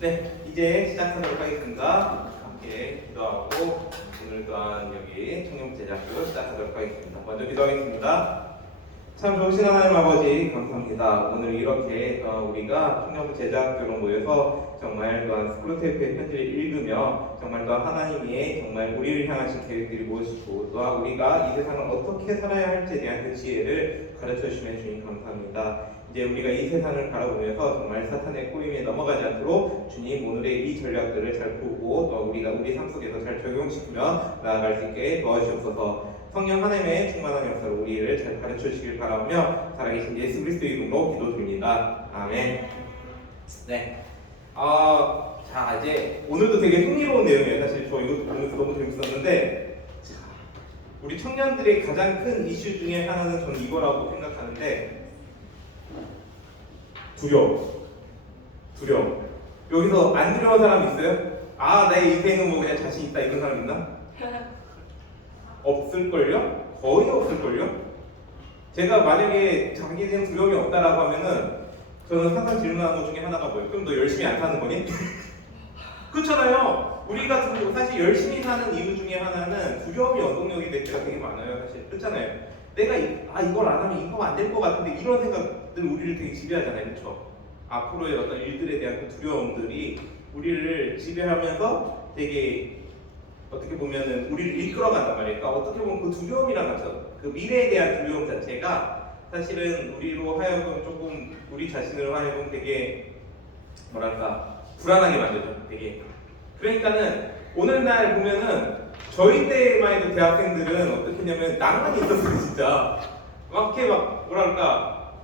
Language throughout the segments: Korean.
네, 이제 시작하도록 하겠습니다. 함께 기도하고 오늘 또한 여기 청년제작교 시작하도록 하겠습니다. 먼저 기도하겠습니다. 참 좋으신 하나님 아버지 감사합니다. 오늘 이렇게 우리가 청년제작교로 모여서 정말 또한 스크루테이프의 편지를 읽으며 정말 또한 하나님이 정말 우리를 향하신 계획들이 무엇이고 또한 우리가 이 세상을 어떻게 살아야 할지에 대한 그 지혜를 가르쳐 주시면 주님 감사합니다. 이제 우리가 이 세상을 바라보면서 정말 사탄의 꼬임에 넘어가지 않도록 주님 오늘의 이 전략들을 잘 보고 또 우리가 우리 삶 속에서 잘 적용시키며 나아갈 수 있게 도와주옵소서. 성령 하나님의 충만한 역사로 우리를 잘 가르쳐 주시길 바라며 살아계신 예수 그리스도의 이름으로 기도드립니다. 아멘. 네. 자 이제 오늘도 되게 흥미로운 내용이에요. 사실 저 이거 보면서 너무 재밌었는데 자, 우리 청년들의 가장 큰 이슈 중에 하나는 저는 이거라고 생각하는데 두려움. 여기서 안 두려운 사람 있어요? 내 인생은 뭐 그냥 자신 있다 이런 사람 있나? 없을걸요? 거의 없을걸요? 제가 만약에 자기는 두려움이 없다라고 하면은 저는 항상 질문하는 것 중에 하나가 뭐예요? 그럼 너 열심히 안 사는 거니? 그렇잖아요. 우리 같은 경우 사실 열심히 사는 이유 중에 하나는 두려움이 원동력이 될 때가 되게 많아요. 사실 그렇잖아요. 내가 이걸 안 하면 이거 안 될 것 같은데 이런 생각들 우리를 되게 지배하잖아요. 그렇죠? 앞으로의 어떤 일들에 대한 그 두려움들이 우리를 지배하면서 되게 어떻게 보면은 우리를 이끌어간단 말이에요. 그러니까 어떻게 보면 그 두려움이랑 같죠. 그 미래에 대한 두려움 자체가 사실은 우리로 하여금 조금 우리 자신으로 하여금 되게 뭐랄까 불안하게 만들죠. 되게. 그러니까는 오늘날 보면은 저희 때만 해도 대학생들은 어떻게 했냐면 낭만이 있었어요. 진짜 막 이렇게 막 뭐랄까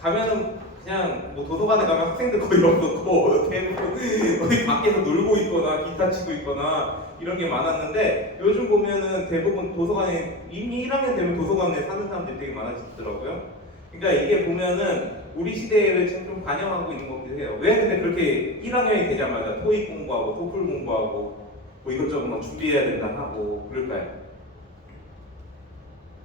가면은 그냥 뭐 도서관에 가면 학생들 거의 없었고 대부분 어디 밖에서 놀고 있거나 기타 치고 있거나 이런 게 많았는데 요즘 보면은 대부분 도서관에 이미 1학년 되면 도서관에 사는 사람들이 되게 많아지더라고요. 그러니까 이게 보면은 우리 시대를 지금 좀 반영하고 있는 것 같기도 해요. 왜 근데 그렇게 1학년이 되자마자 토익 공부하고 토플 공부하고 뭐 이것저것 막 준비해야 된다 하고 그럴까요?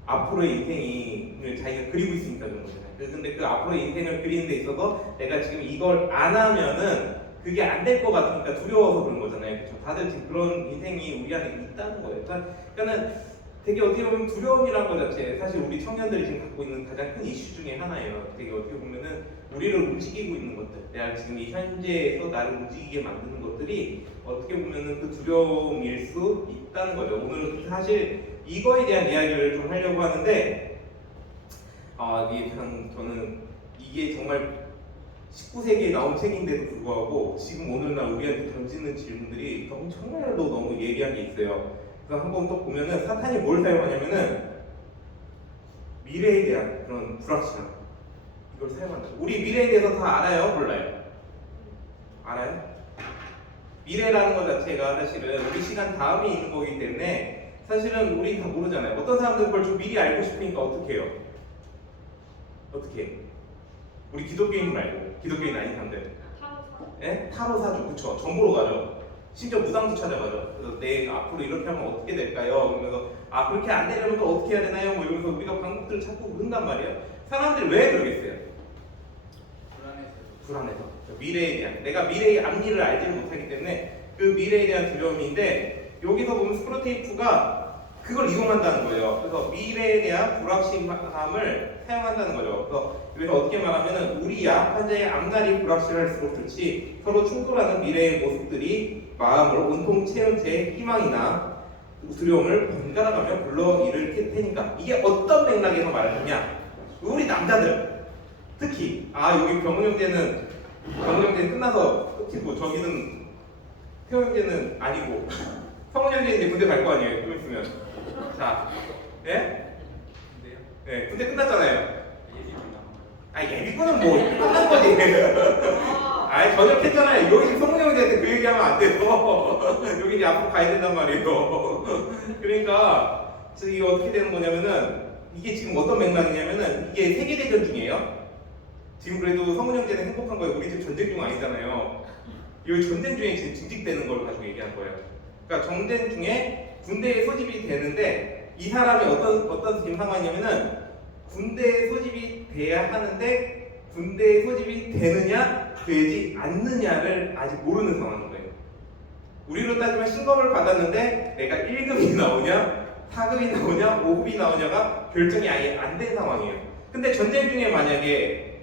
앞으로의 인생을 자기가 그리고 있으니까 그런 거잖아요. 근데 그 앞으로의 인생을 그리는 데 있어서 내가 지금 이걸 안 하면은 그게 안 될 것 같으니까 두려워서 그런 거잖아요. 그렇죠? 다들 지금 그런 인생이 우리 안에 있다는 거예요. 그러니까는 되게 어떻게 보면 두려움이란 것 자체 사실 우리 청년들이 지금 갖고 있는 가장 큰 이슈 중에 하나예요. 되게 어떻게 보면은 우리를 움직이고 있는 것들, 내가 지금 이 현재에서 나를 움직이게 만드는 것들이 어떻게 보면은 그 두려움일 수 있다는 거죠. 오늘은 사실 이거에 대한 이야기를 좀 하려고 하는데 이게 참 저는 이게 정말 19세기에 나온 책인데도 불구하고 지금 오늘날 우리한테 던지는 질문들이 정말로 너무 예리한 게 있어요. 그래서 한번 또 보면은 사탄이 뭘 사용하냐면은 미래에 대한 그런 불확실함 이걸 사용한다. 우리 미래에 대해서 다 알아요? 몰라요? 알아요? 미래라는 것 자체가 사실은 우리 시간 다음에 있는 거기 때문에 사실은 우리 다 모르잖아요. 어떤 사람들은 그걸 좀 미리 알고 싶으니까 어떻게 해요? 어떻게 해? 우리 기독교인 말고 기독교인 아닌 사람들 타로 사죠. 그쵸? 정보로 가죠. 심지어 무당도 찾아가죠. 그래서 내 앞으로 이렇게 하면 어떻게 될까요? 그러면서 그렇게 안 되려면 또 어떻게 해야 되나요? 뭐 이러면서 우리가 방법들을 찾고 그런단 말이에요. 사람들이 왜 그러겠어요? 불안해서. 미래에 대한 내가 미래의 앞일을 알지를 못하기 때문에 그 미래에 대한 두려움인데 여기서 보면 스크루테이프가 그걸 이용한다는 거예요. 그래서 미래에 대한 불확실함을 사용한다는 거죠. 그래서 어떻게 말하면은 우리야 현재의 앞날이 불확실할수록 좋지 서로 충돌하는 미래의 모습들이 마음을 온통 채운 채 희망이나 두려움을 번갈아가며 불러일으킬 테니까 이게 어떤 맥락에서 말하느냐? 우리 남자들 특히 여기 병훈 형제는 끝나서 끝이고 저기는 태호 형제는 아니고 성훈 형제 이제 군대 갈 거 아니에요? 좀 있으면 자, 예? 네, 군대 끝났잖아요. 예비군은 뭐 끝난 거지. 전역했잖아요. 여기 성훈 형제한테 그 얘기하면 안 돼요. 여기 이제 앞으로 가야 된단 말이에요. 그러니까 이게 어떻게 되는 거냐면은 이게 지금 어떤 맥락이냐면은 이게 세계대전 중이에요. 지금 그래도 성훈 형제는 행복한 거예요. 우리 지금 전쟁 중 아니잖아요. 이 전쟁 중에 지금 징집되는 걸 가지고 얘기한 거예요. 그러니까 전쟁 중에 군대에 소집이 되는데 이 사람이 어떤 지금 상황이냐면은 군대에 소집이 돼야 하는데 군대에 소집이 되느냐 되지 않느냐를 아직 모르는 상황인 거예요. 우리로 따지면 신검을 받았는데 내가 1급이 나오냐 4급이 나오냐 5급이 나오냐가 결정이 아예 안 된 상황이에요. 근데 전쟁 중에 만약에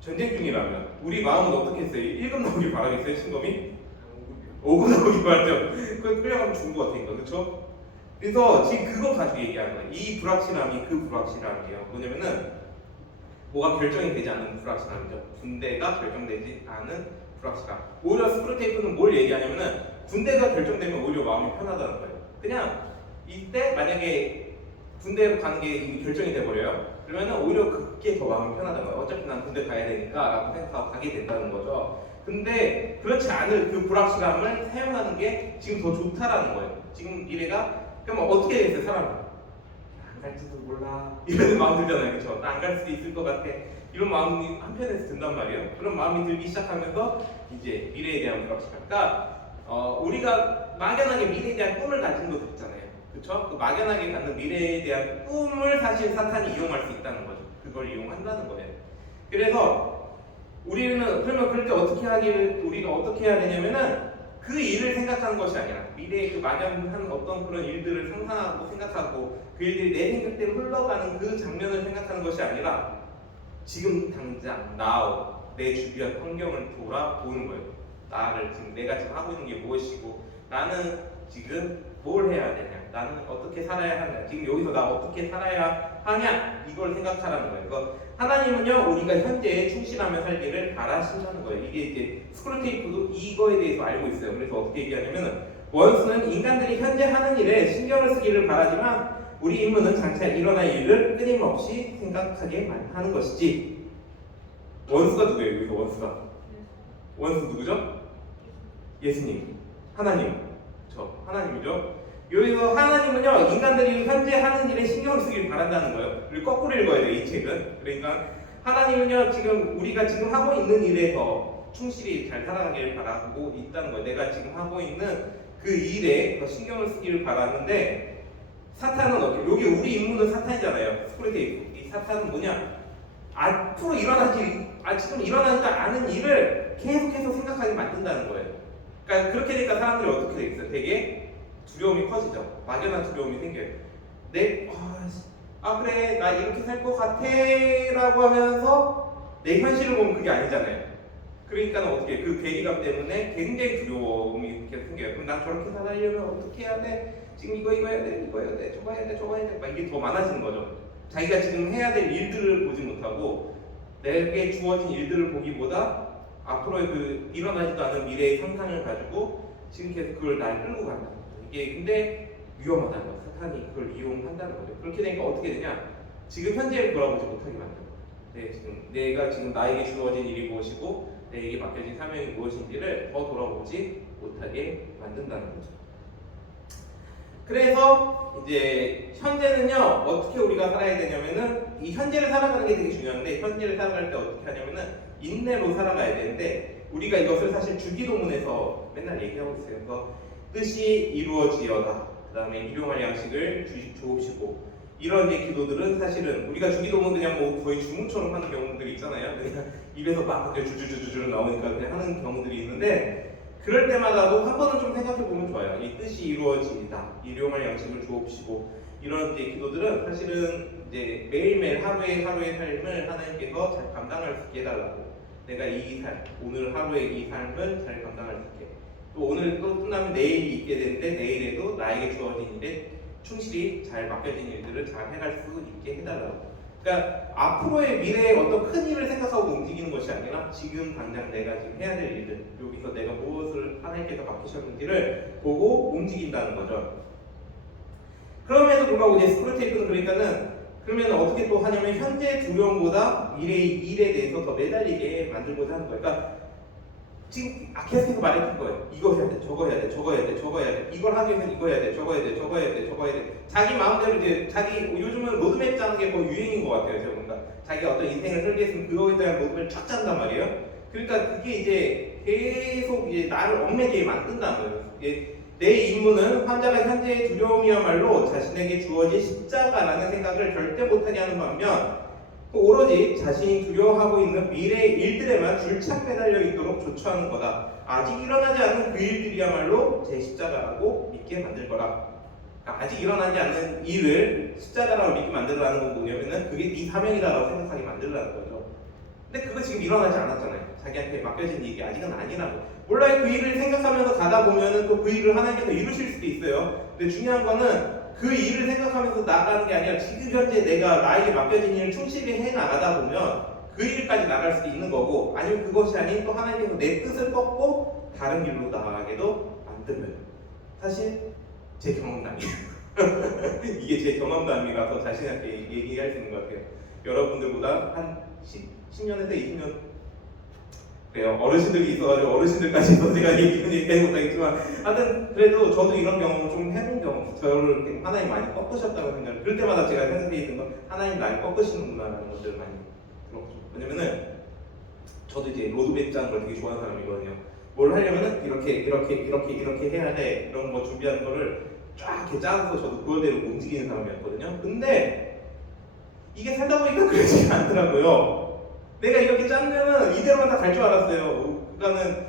전쟁 중이라면 우리 마음은 어떻게 했어요? 1급 나오길 바라겠어요? 신검이? 5급 나오길 바라죠. 그거 끌려가면 죽은 것 같으니까, 그렇죠? 그래서 지금 그거 가지고 얘기하는 거예요. 이 불확실함이 그 불확실함이에요. 뭐냐면은 뭐가 결정이 되지 않는 불확실함이죠. 군대가 결정되지 않은 불확실함. 오히려 스크루테이프는 뭘 얘기하냐면은 군대가 결정되면 오히려 마음이 편하다는 거예요. 그냥 이때 만약에 군대로 가는 게 이미 결정이 돼버려요. 그러면은 오히려 그게 더 마음이 편하다는 거예요. 어차피 난 군대 가야 되니까 라고 생각하고 가게 된다는 거죠. 근데 그렇지 않을 그 불확실함을 사용하는 게 지금 더 좋다라는 거예요. 지금 미래가 그러면 어떻게 됐어요, 사람은? 안 갈지도 몰라 이런 마음 들잖아요, 그렇죠? 나 안 갈 수도 있을 것 같아 이런 마음이 한편에서 든단 말이에요. 그런 마음이 들기 시작하면서 이제 미래에 대한 불확실함. 그러니까 우리가 막연하게 미래에 대한 꿈을 가진 것도 있잖아요, 그렇죠? 그 막연하게 갖는 미래에 대한 꿈을 사실 사탄이 이용할 수 있다는 거죠. 그걸 이용한다는 거예요. 그래서 우리는 그러면 그럴 때 우리가 어떻게 해야 되냐면은 그 일을 생각하는 것이 아니라 미래의 그 막연한 어떤 그런 일들을 상상하고 생각하고 그 일들이 내 생각대로 흘러가는 그 장면을 생각하는 것이 아니라 지금 당장 내 주변 환경을 돌아보는 거예요. 내가 지금 하고 있는 게 무엇이고 나는 지금 뭘 해야 되냐, 나는 어떻게 살아야 하냐, 지금 여기서 나 어떻게 살아야 하냐, 이걸 생각하라는 거예요. 그러니까 하나님은요 우리가 현재에 충실하며 살기를 바라신다는 거예요. 이게 이제 스크루테이프도 이거에 대해서 알고 있어요. 그래서 어떻게 얘기하냐면은 원수는 인간들이 현재 하는 일에 신경을 쓰기를 바라지만 우리 임무는 장차 일어날 일을 끊임없이 생각하게 하는 것이지. 원수가 누구예요? 여기서 원수 누구죠? 예수님, 하나님, 하나님이죠. 여기서 하나님은요 인간들이 현재 하는 일에 신경을 쓰길 바란다는 거예요. 그리고 거꾸로 읽어야 돼요, 이 책은. 그러니까 하나님은요 지금 우리가 지금 하고 있는 일에 더 충실히 잘 살아가길 바라고 있다는 거예요. 내가 지금 하고 있는 그 일에 더 신경을 쓰기를 바라는데, 사탄은 어떻게? 여기 우리 임무는 사탄이잖아요. 스크루테이프. 이 사탄은 뭐냐? 앞으로 지금 일어나지 않은 일을 계속해서 생각하게 만든다는 거예요. 그러니까 그렇게 되니까 사람들이 어떻게 되겠어요? 되게 두려움이 커지죠. 막연한 두려움이 생겨요. 그래 나 이렇게 살 것 같아 라고 하면서 내 현실을 보면 그게 아니잖아요. 그러니까 어떻게 그 괴리감 때문에 굉장히 두려움이 이렇게 생겨요. 그럼 나 저렇게 살아려면 어떻게 해야 돼? 지금 이거 해야 돼, 저거 해야 돼, 막 이게 더 많아지는 거죠. 자기가 지금 해야 될 일들을 보지 못하고 내게 주어진 일들을 보기보다 앞으로의 그 일어나지도 않은 미래의 상상을 가지고 지금 계속 그걸 날 끌고 간다는 거죠. 이게 근데 위험하다는 거예요. 사탄이 그걸 이용한다는 거죠. 그렇게 되니까 어떻게 되냐? 지금 현재를 돌아보지 못하게 만드는 거예요. 내가 지금 나에게 주어진 일이 무엇이고 내게 맡겨진 사명이 무엇인지를 더 돌아보지 못하게 만든다는 거죠. 그래서 이제 현재는요 어떻게 우리가 살아야 되냐면은 이 현재를 살아가는 게 되게 중요한데, 현재를 살아갈 때 어떻게 하냐면은 인내로 살아가야 되는데, 우리가 이것을 사실 주기도문에서 맨날 얘기하고 있어요. 그래서 뜻이 이루어지어다, 그 다음에 일용할 양식을 주옵시고, 이런 이제 기도들은 사실은 우리가 주기도문 그냥 뭐 거의 주문처럼 하는 경우들이 있잖아요. 그냥 입에서 막 주주주주주 나오니까 그냥 하는 경우들이 있는데, 그럴 때마다도 한 번은 좀 생각해 보면 좋아요. 이 뜻이 이루어지다, 일용할 양식을 주옵시고, 이런 이제 기도들은 사실은 이제 매일매일 하루의 삶을 하나님께서 잘 감당할 수 있게 해달라고, 내가 오늘 하루의 이 삶을 잘 감당할 수 있게, 또 오늘 또 끝나면 내일이 있게 되는데 내일에도 나에게 주어진 일에 충실히 잘 맡겨진 일들을 잘 해갈 수 있게 해달라고. 그러니까 앞으로의 미래의 어떤 큰 일을 생각하고 움직이는 것이 아니라 지금 당장 내가 지금 해야 될 일들, 여기서 내가 무엇을 하나님께서 맡기셨는지를 보고 움직인다는 거죠. 그럼에도 불구하고 이제 스크루테이프는 그러면 어떻게 또 하냐면 현재 두려움보다 미래의 일에 대해서 더 매달리게 만들고자 하는 거예요. 그러니까 지금 계속해서 말해준 거예요. 이거 해야 돼, 저거 해야 돼, 저거 해야 돼, 저거 해야 돼. 이걸 하기 위해서 이거 해야 돼, 저거 해야 돼, 저거 해야 돼, 저거 해야 돼. 자기 마음대로 이제 요즘은 로드맵 짜는 게 거의 유행인 것 같아요. 제가 보니까 자기가 어떤 인생을 설계했으면 그거에 대한 로드맵을 쫙 짠단 말이에요. 그러니까 그게 이제 계속 이제 나를 얽매게 만든다는 거예요. 내 임무는 환자가 현재의 두려움이야말로 자신에게 주어진 십자가라는 생각을 절대 못하게 하는 반면, 오로지 자신이 두려워하고 있는 미래의 일들에만 줄창 매달려 있도록 조처하는 거다. 아직 일어나지 않은 그 일들이야말로 제 십자가라고 믿게 만들 거라. 그러니까 아직 일어나지 않은 일을 십자가라고 믿게 만들라는 건 뭐냐면은 그게 네 사명이다라고 생각하게 만들라는 거죠. 근데 그거 지금 일어나지 않았잖아요. 자기한테 맡겨진 일이 아직은 아니라고. 몰라요. 그 일을 생각하면서 가다 보면은 또 그 일을 하나님께서 이루실 수도 있어요. 근데 중요한 거는 그 일을 생각하면서 나가는 게 아니라 지금 현재 내가 나에게 맡겨진 일을 충실히 해 나가다 보면 그 일까지 나갈 수도 있는 거고, 아니면 그것이 아닌 또 하나님께서 내 뜻을 꺾고 다른 길로 나가게도 만들면, 사실 제 경험담이에요. 이게 제 경험담이라서 자신있게 얘기할 수 있는 것 같아요. 여러분들보다 한 10년에서 20년 그래요. 어르신들이 있어가지고 어르신들까지도 제가 얘기하지 못하겠지만, 하여튼 그래도 저도 이런 경험을 좀 해본 경험, 저를 하나님 많이 꺾으셨다고 생각해요. 그럴 때마다 제가 생각해 있는 건 하나님 나를 꺾으시는구나라는 것들을 많이 들었죠. 왜냐면은 저도 이제 로드맵 짜는 걸 되게 좋아하는 사람이거든요. 뭘 하려면은 이렇게 해야 돼, 이런 거 준비하는 거를 쫙 이렇게 짜서 저도 그거대로 움직이는 사람이었거든요. 근데 이게 살다 보니까 그러지가 않더라고요. 내가 이렇게 짜면은 이대로만 다 갈 줄 알았어요. 그러니까는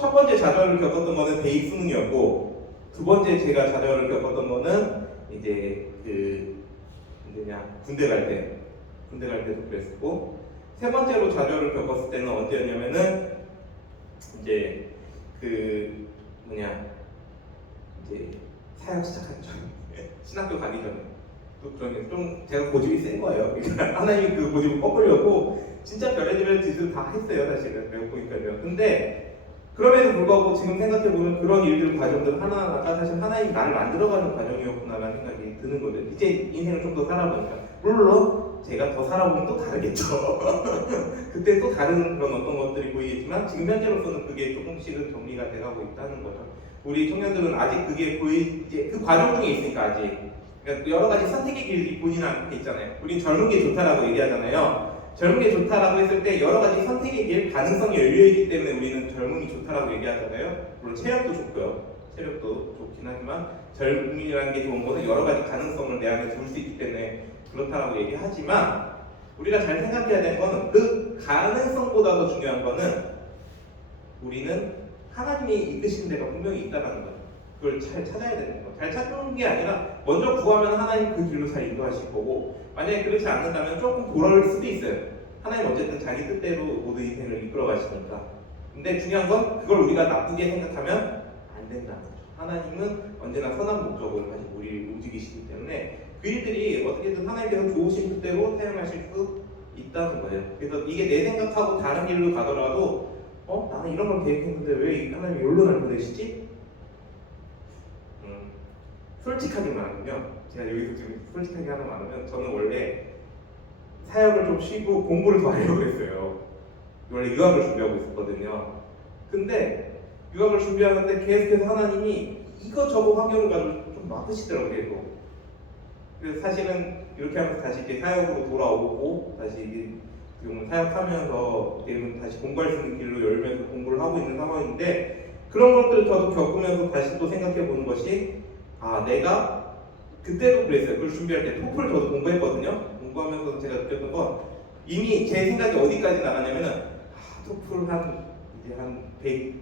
첫 번째 좌절을 겪었던 거는 대입 수능이었고, 두 번째 제가 좌절을 겪었던 거는 이제 군대 갈 때도 그랬었고, 세 번째로 좌절을 겪었을 때는 언제였냐면은 이제 이제 사역 시작한 전에, 신학교 가기 전에. 좀 제가 고집이 센 거예요. 하나님 그 고집을 꺾으려고 진짜 별의별 짓을 다 했어요, 사실은. 내가 보니까요. 근데 그럼에도 불구하고 지금 생각해보면 그런 일들, 과정들 하나하나가 사실 하나님 나를 만들어가는 과정이었구나라는 생각이 드는 거죠. 이제 인생을 좀 더 살아보니까. 물론 제가 더 살아보면 또 다르겠죠. 그때 또 다른 그런 어떤 것들이 보이겠지만, 지금 현재로서는 그게 조금씩은 정리가 돼가고 있다는 거죠. 우리 청년들은 아직 그게 이제 그 과정 중에 있으니까 아직. 그러니까 여러 가지 선택의 길이 본인한테 있잖아요. 우린 젊은 게 좋다라고 얘기하잖아요. 젊은 게 좋다라고 했을 때 여러 가지 선택의 길, 가능성이 열려있기 때문에 우리는 젊음이 좋다라고 얘기하잖아요. 물론 체력도 좋고요. 체력도 좋긴 하지만 젊음이라는 게 좋은 거는 여러 가지 가능성을 내 안에 둘 수 있기 때문에 그렇다라고 얘기하지만, 우리가 잘 생각해야 되는 거는 그 가능성보다 더 중요한 거는 우리는 하나님이 이끄시는 데가 분명히 있다는 거예요. 그걸 잘 찾아야 되는 거예요. 잘 찾는 게 아니라 먼저 구하면 하나님 그 길로 잘 인도하실 거고, 만약에 그렇지 않는다면 조금 돌아올 수도 있어요. 하나님 어쨌든 자기 뜻대로 모든 인생을 이끌어 가시니까. 근데 중요한 건 그걸 우리가 나쁘게 생각하면 안 된다는 거죠. 하나님은 언제나 선한 목적을 가지고 우리를 움직이시기 때문에 그 일들이 어떻게든 하나님께서 좋으신 뜻대로 사용하실 수 있다는 거예요. 그래서 이게 내 생각하고 다른 길로 가더라도 나는 이런 걸 계획했는데 왜 하나님이 여기로 날 보내시지? 솔직하게 말하면요, 제가 여기서 지금 솔직하게 하나 말하면, 저는 원래 사역을 좀 쉬고 공부를 더 하려고 했어요. 원래 유학을 준비하고 있었거든요. 근데 유학을 준비하는데 계속해서 하나님이 이거저거 환경을 가지고 좀 막으시더라고요. 계속. 그래서 사실은 이렇게 하면서 다시 이렇게 사역으로 돌아오고, 다시 지금 사역하면서 다시 공부할 수 있는 길로 열면서 공부를 하고 있는 상황인데, 그런 것들을 저도 겪으면서 다시 또 생각해 보는 것이, 내가 그때도 그랬어요. 그걸 준비할 때 토플 저도 공부했거든요. 공부하면서 제가 느꼈던 건, 이미 제 생각이 어디까지 나가냐면은 토플 한 100,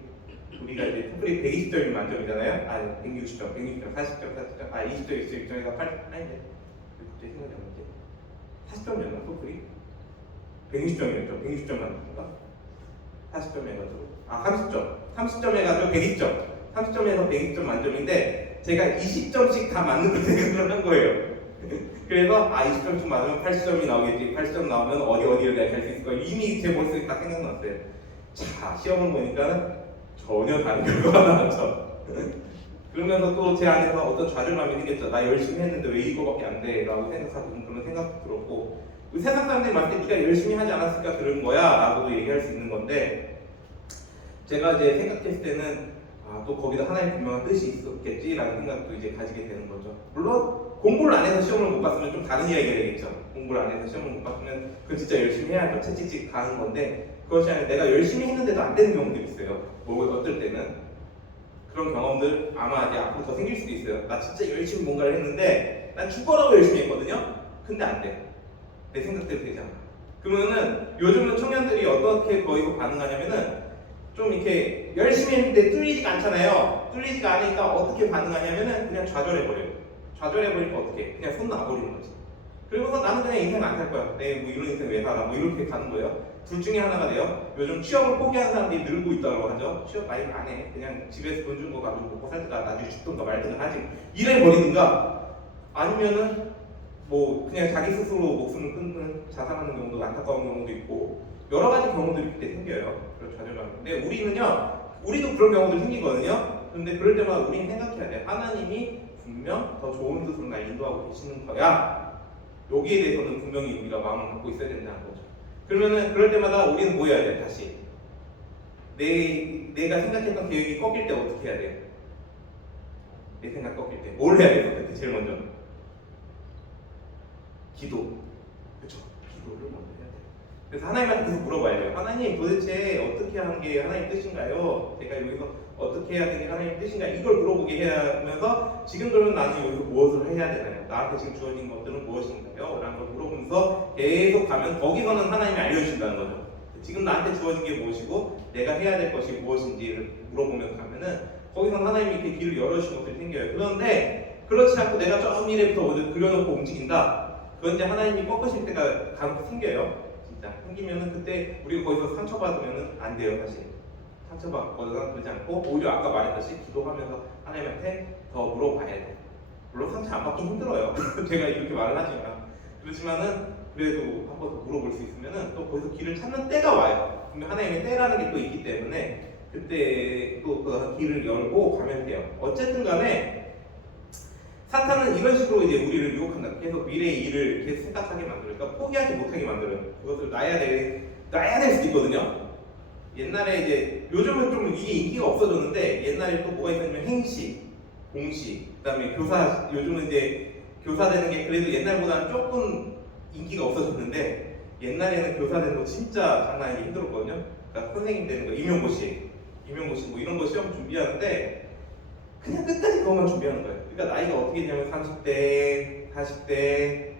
우리가 이제 토플이 120점이 만점이잖아요. 160점, 160점, 40점, 20점, 20점에서 8, 아닌데 갑자기 생각이 안 나지. 40점이었나 토플이? 160점이었죠. 160점 만점인가? 40점 해가지고 30점 해가지고 120점, 30점에서 120점 만점인데, 제가 20점씩 다 맞는 걸 생각을 한 거예요. 그래서 20점씩 맞으면 80점이 나오겠지. 80점 나오면 어디를 내가 갈 수 있을 거야. 이미 제 머릿속에 딱 생각났어요. 자, 시험을 보니까 전혀 다른 결과가 나왔죠. 그러면서 또 제 안에서 어떤 좌절감이 생겼죠. 나 열심히 했는데 왜 이거밖에 안 돼? 라고 생각하고 그런 생각도 들었고, 세상 사람들이 말할 때 네가 열심히 하지 않았으니까 그런 거야 라고도 얘기할 수 있는 건데, 제가 이제 생각했을 때는 또 거기다 하나의 분명한 뜻이 있었겠지라는 생각도 이제 가지게 되는 거죠. 물론 공부를 안 해서 시험을 못 봤으면 좀 다른 이야기가 되겠죠. 공부를 안 해서 시험을 못 봤으면 그건 진짜 열심히 해야죠. 채찍찍 가는 건데, 그것이 아니라 내가 열심히 했는데도 안 되는 경우들이 있어요. 어떨 때는 그런 경험들 아마 이제 앞으로 더 생길 수도 있어요. 나 진짜 열심히 뭔가를 했는데 난 죽어라고 열심히 했거든요. 근데 안 돼. 내 생각대로 되지 않아. 그러면은 요즘은 청년들이 어떻게 거기서 반응하냐면은 좀 이렇게 열심히 했는데 뚫리지가 않잖아요. 뚫리지가 않으니까 어떻게 반응하냐면은 그냥 좌절해버려요. 좌절해버리니까 어떻게? 그냥 손 놔버리는 거지. 그리고서 나는 그냥 인생 안 살 거야. 내 뭐 이런 인생 왜 살아? 뭐 이렇게 가는 거예요. 둘 중에 하나가 돼요. 요즘 취업을 포기하는 사람들이 늘고 있다고 하죠. 취업 많이 안 해. 그냥 집에서 돈 준 거 가지고 먹고 살다가 나중에 죽든가 말든가 하지. 일해버리든가 아니면은 뭐 그냥 자기 스스로 목숨을 끊는 자살하는 경우도 안타까운 경우도 있고 여러 가지 경우들이 그때 생겨요. 그런 좌절감. 근데 우리도 그런 경우도 생기거든요. 그런데 그럴 때마다 우리는 생각해야 돼. 하나님이 분명 더 좋은 뜻으로 날 인도하고 계시는 거야. 여기에 대해서는 분명히 우리가 마음을 갖고 있어야 된다는 거죠. 그러면은 그럴 때마다 우리는 뭐 해야 돼? 다시 내가 생각했던 계획이 꺾일 때 어떻게 해야 돼? 내 생각 꺾일 때 뭘 해야 돼요? 그때 제일 먼저 기도. 그렇죠? 기도를 먼저 해야 돼요. 그래서 하나님한테 계속 물어봐야 돼요. 하나님 도대체 어떻게 하는 게 하나님 뜻인가요? 제가 여기서 어떻게 해야 되는 게 하나님 뜻인가? 이걸 물어보게 해야 하면서 지금 그러면 나는 여기서 무엇을 해야 되나요? 나한테 지금 주어진 것들은 무엇인가요? 라는 걸 물어보면서 계속 가면 거기서는 하나님이 알려주신다는 거죠. 지금 나한테 주어진 게 무엇이고 내가 해야 될 것이 무엇인지를 물어보면서 가면은 거기서는 하나님이 이렇게 길을 열어주신 것들이 생겨요. 그런데 그렇지 않고 내가 저 미래부터 먼저 그려놓고 움직인다. 그건 이제 하나님이 꺾으실 때가 간혹 생겨요. 진짜 생기면은 그때 우리가 거기서 상처받으면은 안 돼요. 사실 상처받거나 그러지 않고 오히려 아까 말했듯이 기도하면서 하나님한테 더 물어봐야 돼. 물론 상처 안 받기 힘들어요. 제가 이렇게 말을 하지만 그렇지만은 그래도 한 번 더 물어볼 수 있으면은 또 거기서 길을 찾는 때가 와요. 근데 하나님의 때라는 게 또 있기 때문에 그때 또 그 길을 열고 가면 돼요. 어쨌든 간에 사탄은 이런 식으로 이제 우리를 유혹한다. 계속 미래의 일을 계속 생각하게 만들니까 포기하지 못하게 만들어요. 그것을 놔야 될 수도 있거든요. 옛날에 이제 요즘은 좀 이게 인기가 없어졌는데 옛날에 또 뭐가 있었냐면 행시, 공시, 그다음에 교사. 요즘은 이제 교사 되는 게 그래도 옛날보다는 조금 인기가 없어졌는데 옛날에는 교사 되는 거 진짜 장난 아니게 힘들었거든요. 그러니까 선생님 되는 거 임용고시 뭐 이런 거 시험 준비하는데 그냥 끝까지 그것만 준비하는 거예요. 그러니까 나이가 어떻게 되냐면 30대, 40대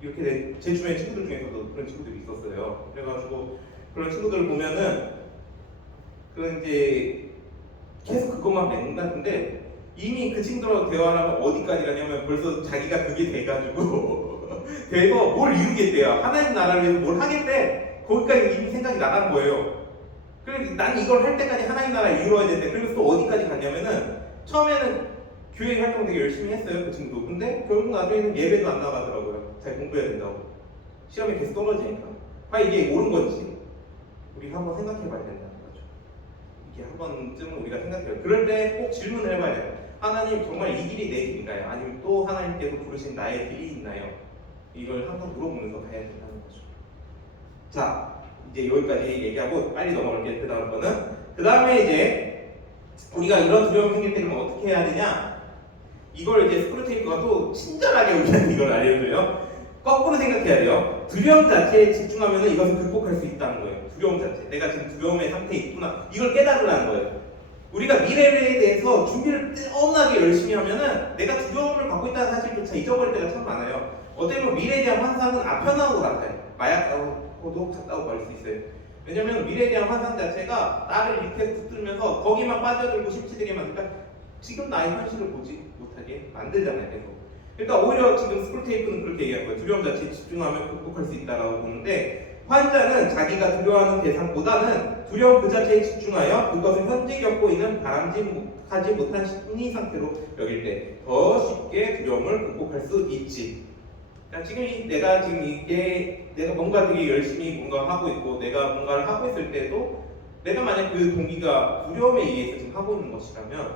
이렇게 제 주변 친구들 중에서도 그런 친구들이 있었어요. 그래가지고 그런 친구들을 보면은 그 이제 계속 그것만 맹단인데 이미 그 친구들하고 대화를 하면 어디까지 가냐면 벌써 자기가 그게 돼가지고 돼서 뭘 이루겠대요. 하나님 나라를 위해서 뭘 하겠대. 거기까지 이미 생각이 나간 거예요. 그래서 난 이걸 할 때까지 하나님 나라 이루어야 되는데 그래서 또 어디까지 갔냐면은 처음에는 교회 활동 되게 열심히 했어요. 그 친구도. 근데 결국 나중에는 예배도 안 나가더라고요. 잘 공부해야 된다고. 시험에 계속 떨어지니까. 이게 옳은 건지 우리 한번 생각해 봐야 된다는 거죠. 이게 한 번쯤은 우리가 생각해요. 그럴 때 꼭 질문을 해봐야 돼요. 하나님 정말 이 길이 내 길인가요? 아니면 또 하나님께서 부르신 나의 길이 있나요? 이걸 항상 물어보면서 가야 된다는 거죠. 자, 이제 여기까지 얘기하고 빨리 넘어갈게요. 그 다음에 이제 우리가 이런 두려움이 생길 때 그럼 어떻게 해야 되냐? 이걸 이제 스크루테이프가 또 친절하게 우리한테 이걸 알려줘요. 거꾸로 생각해야 돼요. 두려움 자체에 집중하면 이것을 극복할 수 있다는 거예요. 두려움 자체. 내가 지금 두려움의 상태에 있구나. 이걸 깨달으라는 거예요. 우리가 미래에 대해서 준비를 엄청나게 열심히 하면은 내가 두려움을 갖고 있다는 사실조차 잊어버릴 때가 참 많아요. 어떻게 보면 미래에 대한 환상은 아편하고 같아요. 마약하고도 같다고 말할 수 있어요. 왜냐면 미래에 대한 환상 자체가 나를 밑에 붙들면서 거기만 빠져들고 심취되게 만드니까 지금 나의 현실을 보지 못하게 만들잖아요. 계속. 그러니까 오히려 지금 스크루테이프는 그렇게 얘기할 거예요. 두려움 자체에 집중하면 극복할 수 있다라고 보는데 환자는 자기가 두려워하는 대상보다는 두려움 그 자체에 집중하여 그것을 현재 겪고 있는 바람직하지 못한 심리 상태로 여길 때 더 쉽게 두려움을 극복할 수 있지. 그러니까 지금 내가 뭔가 되게 열심히 뭔가 하고 있고 내가 뭔가를 하고 있을 때도 내가 만약 그 동기가 두려움에 의해서 지금 하고 있는 것이라면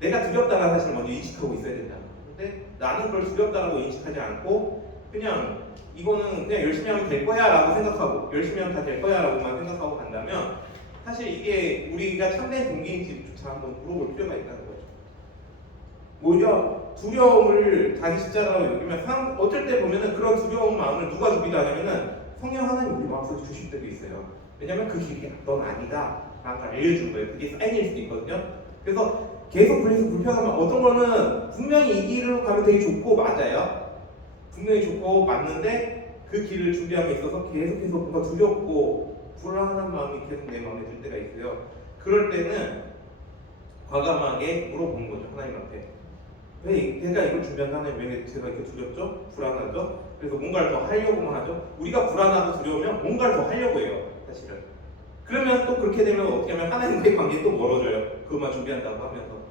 내가 두렵다는 사실을 먼저 인식하고 있어야 된다는 거예요. 근데 나는 그걸 두렵다라고 인식하지 않고 그냥 이거는 그냥 열심히 하면 될 거야 라고 생각하고 열심히 하면 다 될 거야 라고만 생각하고 간다면 사실 이게 우리가 참된 동기인지조차 한번 물어볼 필요가 있다는 거죠. 오히려 두려움을 자기 십자가로 여기면 어쩔 때 보면은 그런 두려운 마음을 누가 주기도 하냐면은 성령 하나님 우리 마음속에 주실 때도 있어요. 왜냐면 그 길이 넌 아니다 라고 알려준 거예요. 그게 사인일 수도 있거든요. 그래서 계속 불편하면 어떤 거는 분명히 이 길로 가면 되게 좋고 맞아요. 분명히 좋고 맞는데 그 길을 준비함에 있어서 계속해서 뭔가 두렵고 불안한 마음이 계속 내 마음에 들 때가 있어요. 그럴 때는 과감하게 물어보는 거죠. 하나님한테. 왜 내가 이걸 준비한 하나님 왜 제가 이렇게 두렵죠? 불안하죠? 그래서 뭔가를 더 하려고만 하죠. 우리가 불안하고 두려우면 뭔가를 더 하려고 해요. 사실은. 그러면 또 그렇게 되면 어떻게 하면 하나님과의 관계가 또 멀어져요. 그것만 준비한다고 하면서.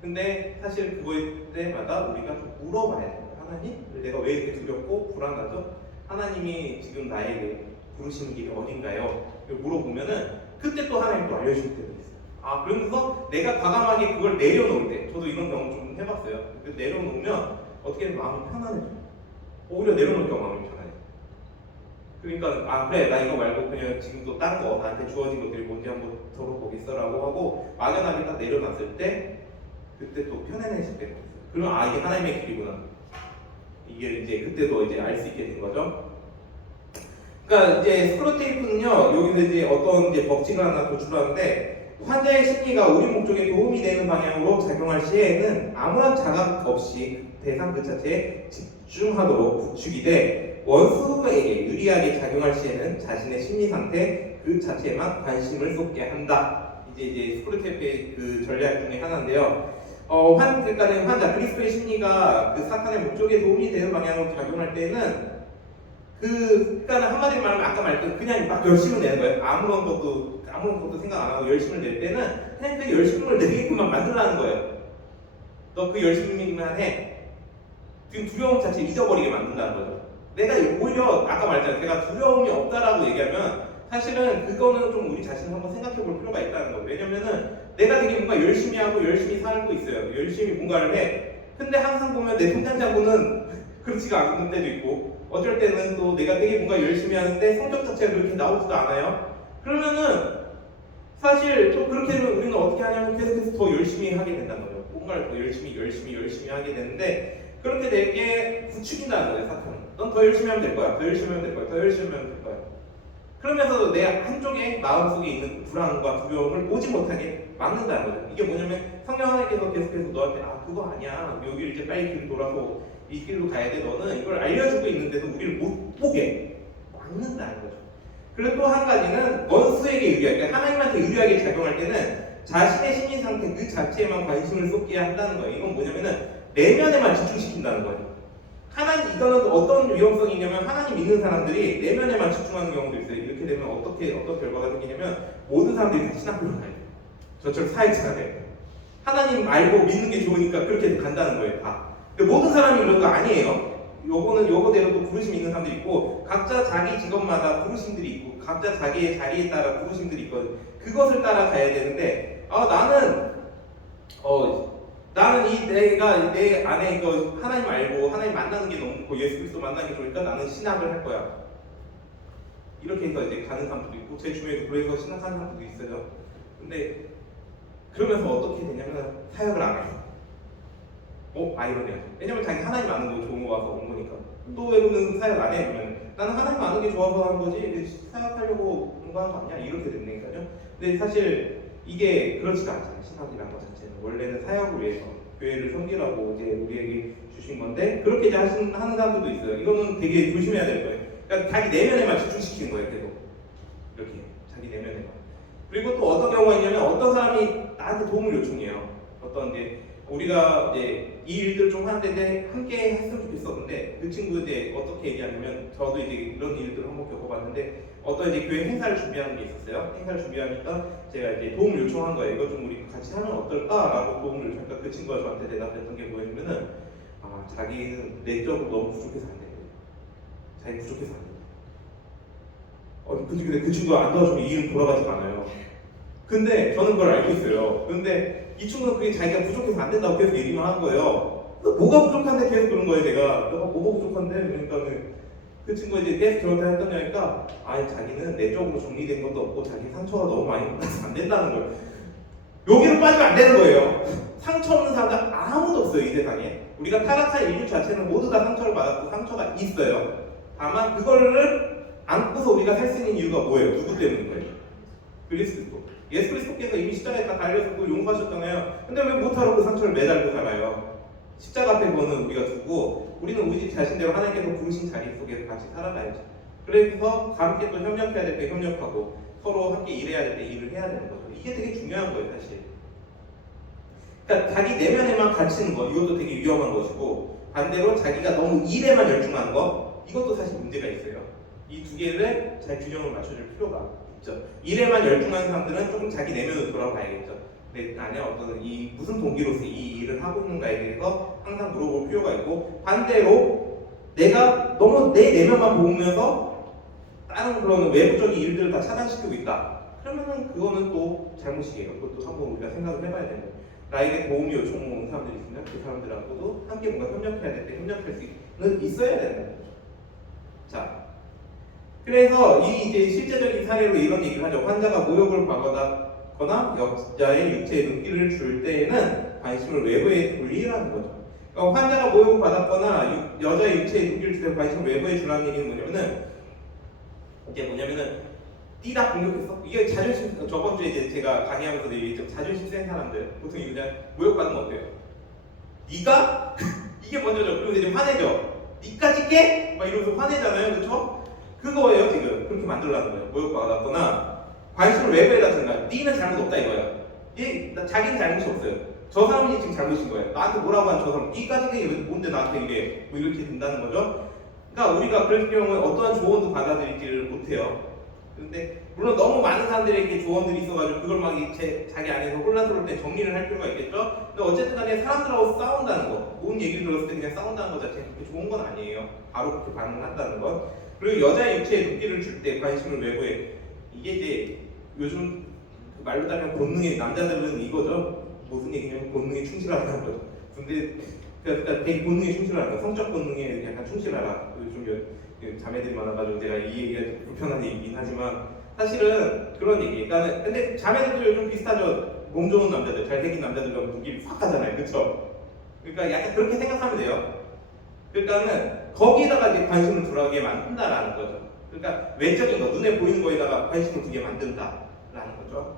근데 사실 그거일 때마다 우리가 좀 물어봐야 돼요. 하나님, 내가 왜 이렇게 두렵고 불안하죠? 하나님이 지금 나에게 부르시는 길이 어딘가요? 물어보면은 그때 또 하나님 또 알려주실 때도 있어요. 아, 그러면서 내가 과감하게 그걸 내려놓을 때, 저도 이런 경험 좀 해봤어요. 내려놓으면 어떻게 마음이 편안해져요. 오히려 내려놓으니까 마음이 편해요. 그러니까 아 그래 나 이거 말고 그냥 지금 또 다른 거 나한테 주어진 것들이 뭔지 한번 들어보겠어라고 하고 막연하게 딱 내려놨을 때 그때 또 편안해질 때가 있어요. 그러면 아 이게 하나님의 길이구나. 이게 이제 그때도 이제 알 수 있게 된 거죠. 그러니까 이제 스크루테이프는요 여기서 이제 어떤 이제 법칙을 하나 도출하는데 환자의 심리가 우리 목적에 도움이 되는 방향으로 작용할 시에는 아무런 자각 없이 대상 그 자체에 집중하도록 구축이 돼 원수에게 유리하게 작용할 시에는 자신의 심리 상태 그 자체에만 관심을 쏟게 한다. 이제 스크루테이프의 그 전략 중에 하나인데요. 그러니까는 환자 그리스도의 심리가 그 사탄의 목적에 도움이 되는 방향으로 작용할 때는 그러니까는 한마디로 말하면 아까 말했던 그냥 막 열심을 내는 거예요. 아무런 것도 생각 안 하고 열심을 낼 때는 그냥 그 열심을 내게끔만 만들라는 거예요. 너 그 열심히만 해. 지금 두려움 자체 잊어버리게 만든다는 거죠. 내가 오히려 아까 말했잖아요. 내가 두려움이 없다라고 얘기하면 사실은 그거는 좀 우리 자신을 한번 생각해 볼 필요가 있다는 거예요. 왜냐면은 내가 되게 뭔가 열심히 하고 열심히 살고 있어요. 열심히 뭔가를 해. 근데 항상 보면 내 통장자고는 그렇지가 않은 때도 있고 어쩔 때는 또 내가 되게 뭔가 열심히 하는데 성적 자체가 그렇게 나오지도 않아요. 그러면은 사실 또 그렇게 되면 우리는 어떻게 하냐면 계속해서 더 열심히 하게 된다는 거예요. 뭔가를 더 열심히 하게 되는데 그렇게 되게 부추긴다는 거예요. 사탄은. 넌 더 열심히 하면 될 거야. 더 열심히 하면 될 거야. 더 열심히 하면 될 거야. 그러면서도 내 한쪽에 마음속에 있는 불안과 두려움을 오지 못하게 막는다는 거죠. 이게 뭐냐면 성령 하나님께서 계속해서 너한테 아 그거 아니야. 여기를 이제 빨리 길 돌아서 이 길로 가야 돼. 너는 이걸 알려주고 있는데도 우리를 못 보게 막는다는 거죠. 그리고 또 한 가지는 원수에게 유리하게, 그러니까 하나님한테 유리하게 작용할 때는 자신의 심리 상태 그 자체에만 관심을 쏟게 한다는 거예요. 이건 뭐냐면은 내면에만 집중시킨다는 거예요. 이거는 어떤 위험성이 있냐면 하나님 믿는 사람들이 내면에만 집중하는 경우도 있어요. 이렇게 되면 어떤 결과가 생기냐면 모든 사람들이 다 신학교로 가요. 저처럼 사회자가 돼요. 하나님 알고 믿는 게 좋으니까 그렇게 간다는 거예요. 다. 근데 모든 사람이 그런 거 아니에요. 요거대로 또 부르심 있는 사람들이 있고 각자 자기 직업마다 부르심들이 있고 각자 자기의 자리에 따라 부르심들이 있거든. 그것을 따라 가야 되는데 나는 내가 내 안에 이거 하나님 알고 하나님 만나는 게 너무 좋고 예수 그리스도 만나는 게 좋으니까 나는 신학을 할 거야. 이렇게 해서 이제 가는 사람들도 있고 제 주위에도 그래서 신학하는 사람들도 있어요. 근데 그러면서 어떻게 되냐면 사역을 안 해요. 아이러니하죠. 왜냐면 자기 하나님 아는 거 좋은 거 와서 온 거니까. 또 왜 그러면 사역 안 해? 그러면 나는 하나님 아는 게 좋아서 한 거지 사역하려고 공부한 거 아니야? 이렇게 된다니까요. 근데 사실 이게 그렇지가 않잖아요. 신학이라는 것 자체는 원래는 사역을 위해서 교회를 섬기라고 이제 우리에게 주신 건데 그렇게 이제 하는 사람들도 있어요. 이거는 되게 조심해야 될 거예요. 그러니까 자기 내면에만 집중시키는 거예요. 계속 이렇게 자기 내면에만. 그리고 또 어떤 경우가 있냐면 어떤 사람이 나한테 도움을 요청해요. 어떤 이제 우리가 이제 이 일들 좀 하는데 함께 했으면 좋겠어. 근데 그 친구 이제 어떻게 얘기하냐면 저도 이제 이런 일들을 한번 겪어봤는데 어떤 이제 교회 행사를 준비하는 게 있었어요. 행사를 준비하니까 제가 이제 도움을 요청한 거예요. 이거 좀 우리 같이 하면 어떨까라고 도움을 요청하니까 그 친구가 저한테 대답했던 게 뭐였냐면은 자기는 내적으로 너무 부족해서 안 돼요. 자기 부족해서 안 돼요. 근데 그 친구가 안 도와주면 이 일은 돌아가지가 않아요. 근데 저는 그걸 알고 있어요. 근데 이 친구는 그게 자기가 부족해서 안 된다고 계속 얘기만 하는 거예요. 뭐가 부족한데 계속 그런 거예요. 내가 너가 뭐가 부족한데 그러니까는 그 친구가 이제 계속 저한테 했던 거니까 자기는 내적으로 정리된 것도 없고 자기 상처가 너무 많이 나서 안 된다는 거예요. 여기로 빠지면 안 되는 거예요. 상처 없는 사람들 아무도 없어요. 이 세상에. 우리가 타락한 인류 자체는 모두 다 상처를 받았고 상처가 있어요. 다만 그거를 안고서 우리가 살 수 있는 이유가 뭐예요? 누구 때문인 거예요? 그리스도. 예수 그리스도께서 이미 십자가에 다 달려서 용서하셨잖아요. 근데 왜 못하러 그 상처를 매달고 살아요? 십자가 앞에 거는 우리가 두고 우리는 우리 자신대로 하나님께서 부르신 자리 속에서 같이 살아가야죠. 그래서 함께 또 협력해야 될 때 협력하고 서로 함께 일해야 될 때 일을 해야 되는 거죠. 이게 되게 중요한 거예요, 사실. 그러니까 자기 내면에만 갇히는 거 이것도 되게 위험한 것이고 반대로 자기가 너무 일에만 열중하는 거 이것도 사실 문제가 있어요. 이 두 개를 잘 균형을 맞춰줄 필요가 있죠. 일에만 열중하는 사람들은 조금 자기 내면으로 돌아봐야겠죠. 내 안에 어떤 이 무슨 동기로서 이 일을 하고 있는가에 대해서 항상 물어볼 필요가 있고 반대로 내가 너무 내 내면만 보면서 다른 그런 외부적인 일들을 다 차단시키고 있다. 그러면은 그거는 또 잘못이에요. 그것도 한번 우리가 생각을 해봐야 되는 거예요. 나에게 도움이 요청하는 사람들이 있으면 그 사람들하고도 함께 뭔가 협력해야 될 때 협력할 수 있어야 되는 거죠. 자, 그래서 이 이제 실제적인 사례로 이런 얘기를 하죠. 환자가 모욕을 받거나 여자의 육체에 눈길을 줄 때에는 관심을 외부에 돌리라는 거죠. 그러니까 환자가 모욕을 받았거나 여자의 육체에 눈길을 줄 때 관심을 외부에 주라는 얘기는 뭐냐면은 띠다 공격했어? 이게 자존심, 저번 주에 이제 제가 강의하면서 얘기했죠. 자존심 센 사람들 보통 이거 그냥 모욕받으면 어때요? 네가? 이게 먼저죠. 그리고 이제 화내죠. 니까지 깨? 막 이러면서 화내잖아요. 그렇죠? 그거예요. 지금 그렇게 만들라는 거예요. 모욕받았거나 관심을 외부에다 둔다. 니는 잘못 없다 이거예요. 자기는 잘못이 없어요. 저 사람이 지금 잘못인 거예요. 나한테 뭐라고 한 저 사람 니까지 깨? 뭔데 나한테 이게 뭐 이렇게 된다는 거죠. 그러니까 우리가 그럴 경우에 어떠한 조언도 받아들이지를 못해요. 근데 물론 너무 많은 사람들에게 조언들이 있어가지고 그걸 막 자기 안에서 혼란스러울 때 정리를 할 필요가 있겠죠. 근데 어쨌든 간에 사람들하고 싸운다는 거, 뭔 얘기를 들었을 때 그냥 싸운다는 것 자체는 그렇게 좋은 건 아니에요. 바로 그렇게 반응한다는 것. 그리고 여자의 육체에 눈길을 줄 때 관심을 외부에, 이게 이제 요즘 말로 따르면 본능의, 남자들은 이거죠. 무슨 얘기냐면 본능에 충실하다는 거죠. 근데 그러니까 되게 본능에 충실하는 거, 성적 본능에 약간 충실하라. 요즘 자매들이 많아가지고 제가 이 얘기가 불편한 얘기긴 하지만 사실은 그런 얘기. 그러니까 근데 자매들도 요즘 비슷하죠. 몸 좋은 남자들, 잘생긴 남자들과 눈길이 확 가잖아요, 그렇죠? 그러니까 약간 그렇게 생각하면 돼요. 그러니까는 거기에다가 이제 관심을 두게 만든다라는 거죠. 그러니까 외적인 거, 눈에 보이는 거에다가 관심을 두게 만든다라는 거죠.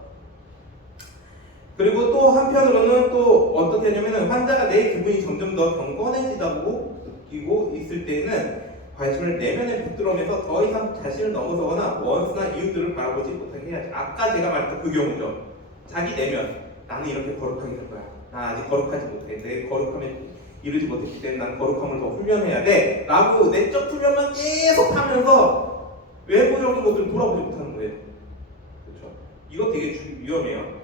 그리고 또 한편으로는 또 어떻게 하냐면은 환자가 내 기분이 점점 더 경건해지다고 느끼고 있을 때는 관심을 내면에 붙들어면서 더 이상 자신을 넘어서거나 원수나 이웃들을 바라보지 못하게 해야지. 아까 제가 말했던 그 경우죠. 자기 내면, 나는 이렇게 거룩하게 될 거야. 나 아직 거룩하지 못해. 내 거룩함에 이르지 못했기 때문에 난 거룩함을 더 훈련해야 돼. 라고 내적 훈련만 계속 하면서 외부적인 것들을 돌아보지 못하는 거예요. 그렇죠? 이거 되게 위험해요.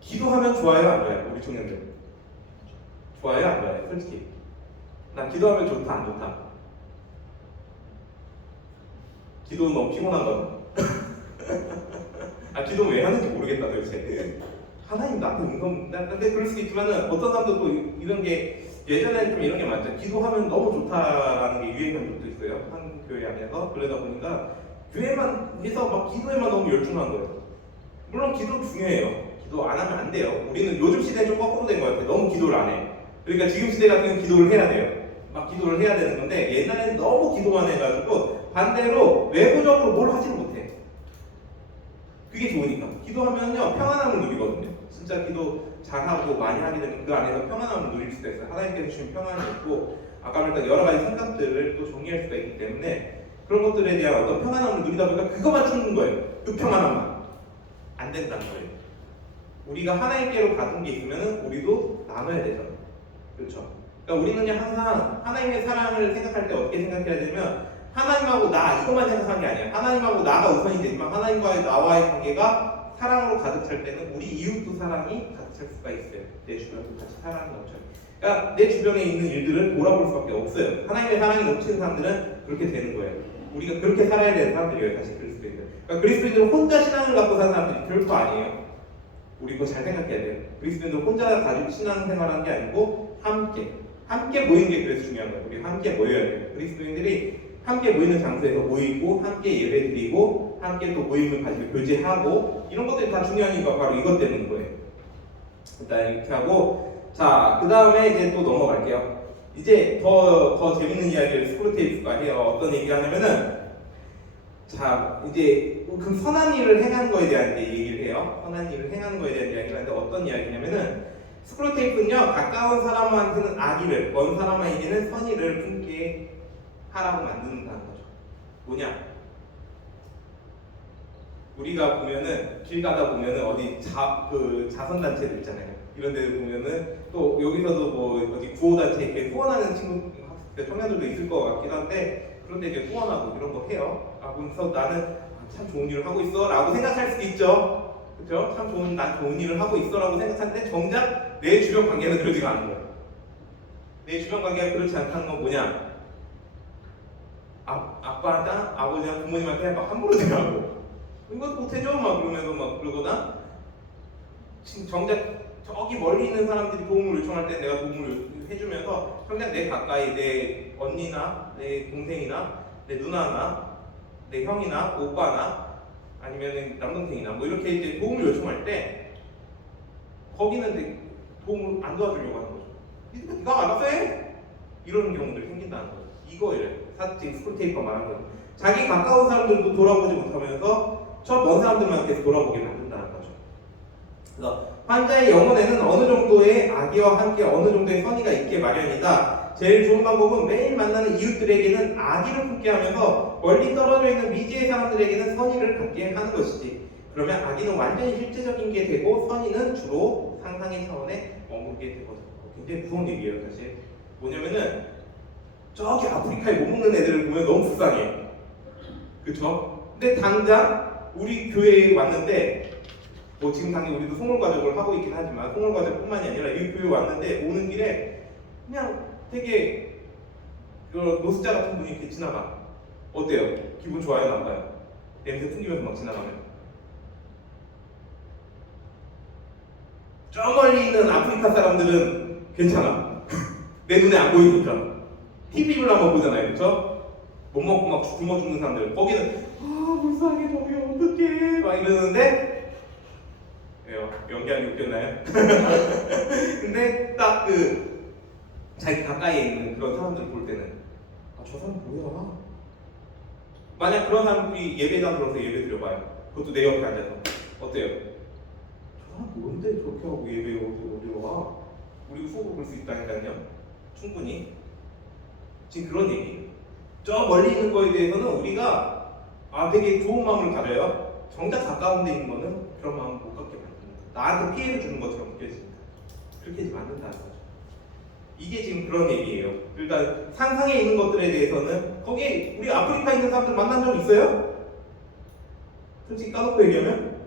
기도하면 좋아요, 안 좋아요? 우리 청년들. 좋아요, 안 좋아요? 솔직히. 나 기도하면 좋다, 안 좋다? 기도는 너무 피곤한 거다. 기도는 왜 하는지 모르겠다 도대체. 하나님 나한테 응답, 근데 그럴 수도 있지만은 어떤 사람도 또 이런 게 예전에는 좀 이런 게 많죠. 기도하면 너무 좋다라는 게 유행한 적도 있어요. 한 교회 안에서. 그러다 보니까 교회만 해서 막 기도에만 너무 열중한 거예요. 물론 기도 중요해요. 기도 안 하면 안 돼요. 우리는 요즘 시대에 좀 거꾸로 된 것 같아요. 너무 기도를 안 해. 그러니까 지금 시대 같은 경우는 기도를 해야 돼요. 막 기도를 해야 되는 건데 옛날에는 너무 기도만 해가지고 반대로 외부적으로 뭘 하지를 못해. 그게 좋으니까. 기도하면요 평안함을 누리거든요. 진짜 기도 잘하고 많이 하게 되면 그 안에서 평안함을 누릴 수가 있어요. 하나님께서 주신 평안이 있고 아까 말했던 여러 가지 생각들을 또 정리할 수가 있기 때문에 그런 것들에 대한 어떤 평안함을 누리다 보니까 그것만 찾는 거예요. 그 평안함만. 안 된다는 거예요. 우리가 하나님께로 받은 게 있으면 우리도 나눠야 되잖아요. 그렇죠? 그러니까 우리는 항상 하나님의 사랑을 생각할 때 어떻게 생각해야 되냐면 하나님하고 나 이것만 생각하는 게 아니야. 하나님하고 나가 우선이 되지만 하나님과의 나와의 관계가 사랑으로 가득 찰 때는 우리 이웃도 사랑이 가득 찰 수가 있어요. 내 주변도 같이 사랑이 넘쳐요. 그러니까 내 주변에 있는 일들을 돌아볼 수밖에 없어요. 하나님의 사랑이 넘치는 사람들은 그렇게 되는 거예요. 우리가 그렇게 살아야 되는 사람들이에요. 사실 그리스도인들. 그러니까 그리스도인들은 혼자 신앙을 갖고 사는 사람들이 결코 아니에요. 우리 그거 잘 생각해야 돼요. 그리스도인들은 혼자 가지고 신앙생활하는 게 아니고 함께 모이는 게 그래서 중요한 거예요. 우리 함께 모여야 돼요. 그리스도인들이 함께 모이는 장소에서 모이고 함께 예배드리고 함께 또 모임을 가지고 교제하고 이런 것들이 다 중요한 이유가 바로 이것 때문인 거예요. 일단 이렇게 하고 자 그 다음에 이제 또 넘어갈게요. 이제 더 재밌는 이야기를 스크루테이프가 해요. 어떤 얘기를 하냐면은 자 이제 그 선한 일을 행하는 거에 대한 얘기를 해요. 선한 일을 행하는 거에 대한 이야기를 하는데 어떤 이야기냐면은 스크롤테이프는요, 가까운 사람한테는 악의를, 먼 사람에게는 선의를 품게 하라고 만든다는 거죠. 뭐냐? 우리가 보면은 길 가다 보면은 어디 자선단체들 있잖아요. 이런 데 보면은 또 여기서도 뭐 어디 구호단체 이렇게 후원하는 친구 청년들도 있을 것 같긴 한데 그런데 이렇게 후원하고 이런 거 해요. 그래서 나는 참 좋은 일을 하고 있어라고 생각할 수도 있죠. 그렇죠? 난 좋은 일을 하고 있어라고 생각하는데 정작 내 주변 관계는 그러지가 않은 거예요. 내 주변 관계가 그렇지 않다는 건 뭐냐? 아빠나 아버지나 부모님한테 막 함부로 대하고 이것도 못해줘 막 그러면서 막 그러거나 정작 저기 멀리 있는 사람들이 도움을 요청할 때 내가 도움을 해주면서 정작 내 가까이 내 언니나 내 동생이나 내 누나나 내 형이나 오빠나 아니면 남동생이나 뭐 이렇게 이제 도움을 요청할 때 거기는 내 도움을 안 도와주려고 하는 거죠. 네가 알아서 해! 이런 경우들이 생긴다는 거죠. 이거예요. 지금 스크롤테이프가 말한 거예요. 자기 가까운 사람들도 돌아보지 못하면서 저 먼 사람들만 계속 돌아보게 만든다는 거죠. 그래서 환자의 영혼에는 어느 정도의 악의와 함께 어느 정도의 선의가 있게 마련이다. 제일 좋은 방법은 매일 만나는 이웃들에게는 악의를 품게 하면서 멀리 떨어져 있는 미지의 사람들에게는 선의를 갖게 하는 것이지. 그러면 악의는 완전히 실제적인 게 되고 선의는 주로 상상의 차원에 머물게 되거든요. 굉장히 무서운 얘기예요, 사실. 뭐냐면은 저기 아프리카에 못 먹는 애들을 보면 너무 불쌍해. 그쵸? 근데 당장 우리 교회에 왔는데 뭐 지금 당연히 우리도 송월과적을 하고 있긴 하지만 송월과적뿐만이 아니라 이 교회에 왔는데 오는 길에 그냥 되게 노숙자 같은 분이 이렇게 지나가. 어때요? 기분 좋아요? 나빠요? 냄새 풍기면서 막 지나가면 저 멀리 있는 아프리카 사람들은 괜찮아. 내 눈에 안 보이니까 TV를 한번 보잖아요, 그렇죠? 못 먹고 막 굶어 죽는 사람들 거기는 불쌍해 저기 어떡해 막 이러는데 왜요? 연기하니 웃겼나요? 근데 딱 자기 가까이에 있는 그런 사람들 볼 때는 저 사람 뭐야? 만약 그런 사람들이 예배당 들어서 예배 드려봐요. 그것도 내 옆에 앉아서 어때요? 저 사람 뭔데 저렇게 하고 예배 어디로 와? 우리 수업을 볼 수 있다니까요. 충분히 지금 그런 얘기예요. 저 멀리 있는 거에 대해서는 우리가 되게 좋은 마음을 가져요. 정작 가까운 데 있는 거는 그런 마음을 못 갖게 만듭니다. 나한테 피해를 주는 것처럼 느껴집니다. 그렇게 하지 않는다는 거죠. 이게 지금 그런 얘기예요. 일단 상상에 있는 것들에 대해서는 거기 우리 아프리카에 있는 사람들 만난 적 있어요? 솔직히 까놓고 얘기하면